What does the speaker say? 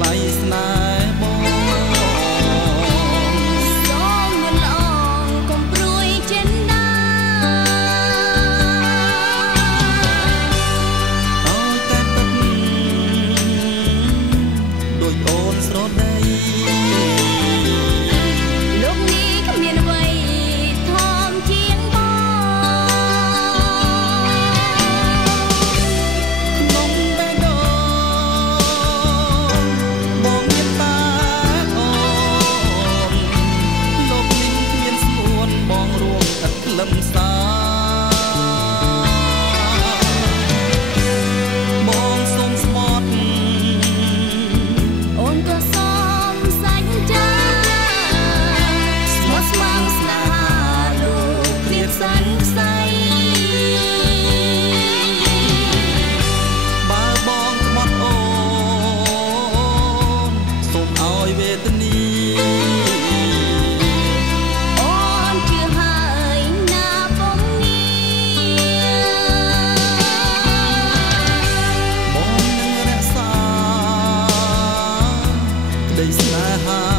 ថ្លៃស្នេហ៍បងសូមលន់អងកុំព្រួយចិនដាឲ្យតែពិតដូចអូនស្រដីលោកនេះគ្មានអ្វីធំជាងបងក្នុងបេះដូងបងមានតែអូនលោកនេះគ្មានស្មួនបងរួមឥតខ្លឹមសារបងសូមស្មត់អូនក៏សូមសញ្ចាស្មោះស្មងស្នេហាលោកគ្មានសង្ស័យបើបងក្បត់អូនសូមឲ្យវេទនាអូនជឿហើយណាពងងារបងនឹងរក្សាក្តីស្នេហា